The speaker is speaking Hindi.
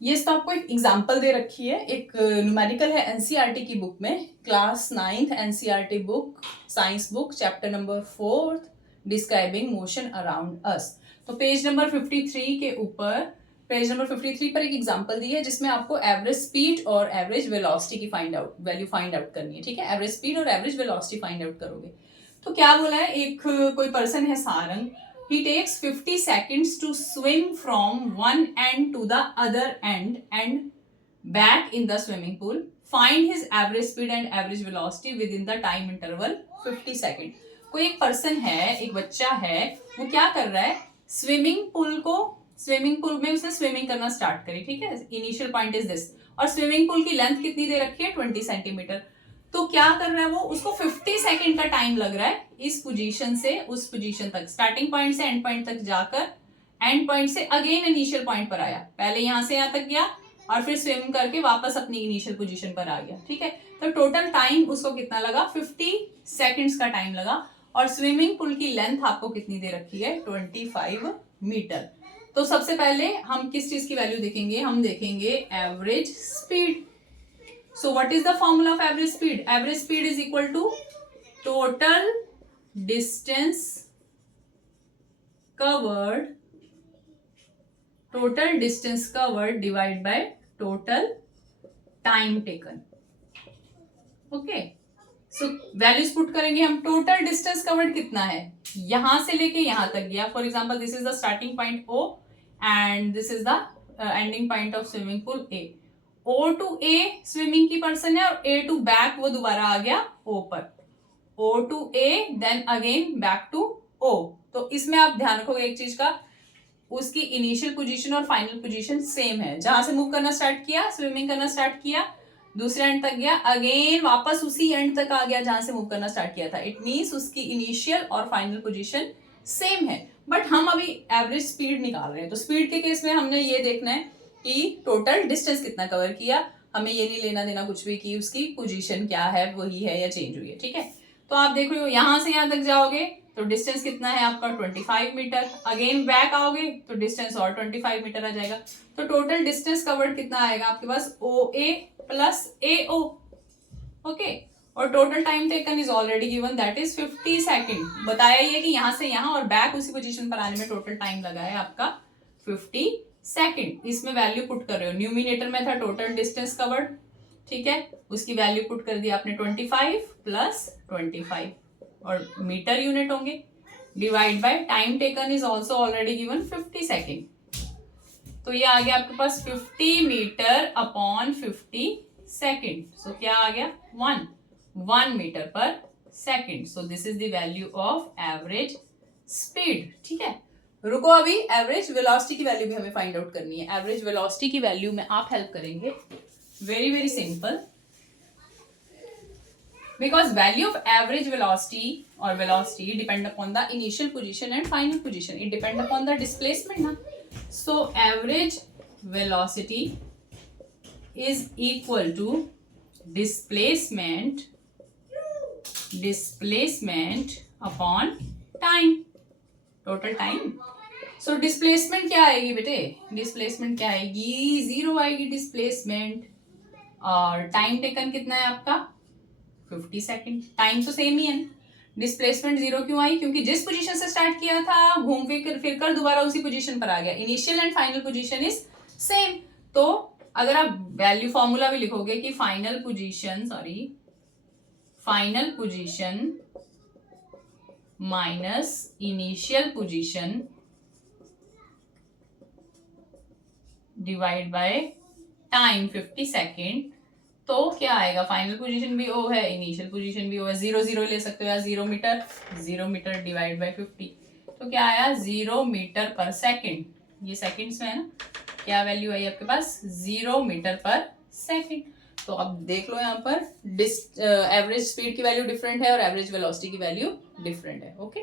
ये तो आपको एक एग्जाम्पल दे रखी है, एक न्यूमेरिकल है एनसीईआरटी की बुक में, class 9th NCERT book, science book, chapter number 4 describing motion around us. तो पेज नंबर 53 के ऊपर, पेज नंबर 53 पर एक एग्जांपल दी है जिसमें आपको एवरेज स्पीड और एवरेज वेलोसिटी की वैल्यू फाइंड आउट करनी है। ठीक है, एवरेज स्पीड और एवरेज वेलोसिटी फाइंड आउट करोगे। तो क्या बोला है, एक कोई पर्सन है Sarang, he takes 50 seconds to swim from one end to the other end and back in the swimming pool. Find his average speed and average velocity within the time interval 50 second. कोई एक पर्सन है, एक बच्चा है, वो क्या कर रहा है, स्विमिंग पूल में उसने स्विमिंग करना स्टार्ट करी। ठीक है, इनिशियल पॉइंट इज दिस, और स्विमिंग पूल की लेंथ कितनी दे रखी है, 20 सेंटीमीटर। तो क्या कर रहा है वो, उसको 50 सेकेंड का टाइम लग रहा है इस पोजीशन से उस पोजीशन तक, स्टार्टिंग पॉइंट से एंड पॉइंट तक जाकर, एंड पॉइंट से अगेन इनिशियल पॉइंट पर आया, पहले यहां से यहां तक गया और फिर स्विम करके वापस अपनी इनिशियल पोजीशन पर आ गया। ठीक है, तो टोटल टाइम उसको कितना लगा, 50 सेकेंड्स का टाइम लगा। और स्विमिंग पूल की लेंथ आपको कितनी दे रखी है, 25 मीटर। तो सबसे पहले हम किस चीज की वैल्यू देखेंगे, हम देखेंगे average speed. So what is the formula of average speed? Average speed is equal to total distance covered divided by total time taken. Okay. So values put करेंगे हम, total distance covered कितना है, यहां से लेके यहां तक गया। For example, this is the starting point O and this is the ending point of swimming pool A. O to A swimming की पर्सन है और A to बैक वो दोबारा आ गया O पर। O to A then again back to O। तो इसमें आप ध्यान रखोगे एक चीज का, उसकी इनिशियल पोजीशन और फाइनल पोजीशन सेम है। जहां से मूव करना स्टार्ट किया, स्विमिंग करना स्टार्ट किया, दूसरे एंड तक गया, अगेन वापस उसी एंड तक आ गया जहां से मूव करना स्टार्ट किया था। इट मीन्स उसकी इनिशियल और फाइनल पोजीशन सेम है। बट हम अभी एवरेज स्पीड निकाल रहे हैं, तो स्पीड के केस में हमने ये देखना है कि टोटल डिस्टेंस कितना कवर किया, हमें ये नहीं लेना देना कुछ भी कि उसकी पोजीशन क्या है, वही है या चेंज हुई है। ठीक है, तो आप देख रहे हो यहां से यहां तक जाओगे तो डिस्टेंस कितना है आपका, 25 मीटर। अगेन बैक आओगे तो डिस्टेंस और 25 मीटर आ जाएगा। तो टोटल डिस्टेंस कवर्ड कितना आएगा आपके पास, OA प्लस AO। ओके, और total time taken is already given, that is 50 second. बताया ये कि यहां से यहां और बैक उसी पोजीशन पर आने में टोटल टाइम लगा है आपका 50 सेकेंड। इसमें वैल्यू पुट कर रहे हो, न्यूमिनेटर में था टोटल डिस्टेंस कवर्ड, ठीक है, उसकी वैल्यू पुट कर दी आपने 25 प्लस 25 और मीटर यूनिट होंगे, divide by time taken is also already given 50 second. तो ये आ गया आपके पास 50 मीटर अपॉन 50 सेकेंड। सो क्या आ गया, 1 मीटर पर second. So this is the value of average speed. ठीक है, रुको, अभी एवरेज वेलोसिटी की वैल्यू भी हमें फाइंड आउट करनी है। एवरेज वेलोसिटी की वैल्यू में आप हेल्प करेंगे, very very simple, because value of average velocity or velocity depend upon the initial position and final position, it depend upon the displacement na. So average velocity is equal to displacement upon time, total time. So displacement क्या आएगी बेटे, displacement क्या आएगी, 0 आएगी displacement, और टाइम टेकन कितना है आपका 50 सेकेंड। टाइम तो सेम ही है, डिस्प्लेसमेंट 0 क्यों आई, क्योंकि जिस पोजीशन से स्टार्ट किया था घूम फिर कर दोबारा उसी पोजीशन पर आ गया, initial and final position is same. तो अगर आप वैल्यू फॉर्मूला भी लिखोगे कि final position minus initial position divide by time 50 second, तो क्या आएगा, फाइनल पोजीशन भी O है, इनिशियल पोजीशन भी O है, 0 ले सकते हो या 0 मीटर डिवाइड बाय 50। तो क्या आया, 0 मीटर पर सेकेंड, ये सेकेंड्स में है ना, क्या वैल्यू आई आपके पास, 0 मीटर पर सेकेंड। तो अब देख लो यहाँ पर एवरेज स्पीड की वैल्यू डिफरेंट है और एवरेज वेलोसिटी की वैल्यू डिफरेंट है। ओके।